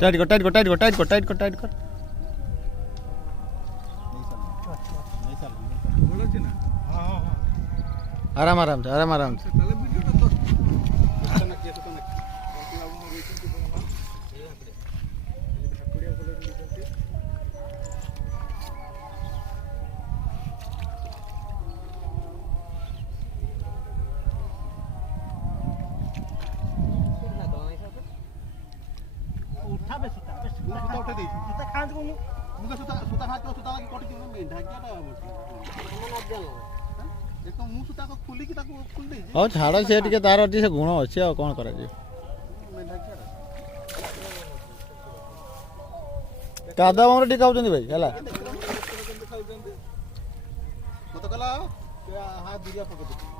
tight कर tight कर tight कर टाइट कर टाइट कर टाइट कर आराम आराम से आराम आराम से और छाड़ से टिके तार अच्छी से गुण अच्छे आ कौन करा कादा बामरे टिका होचंदी भाई हला मत कला हाथ दिया पकड़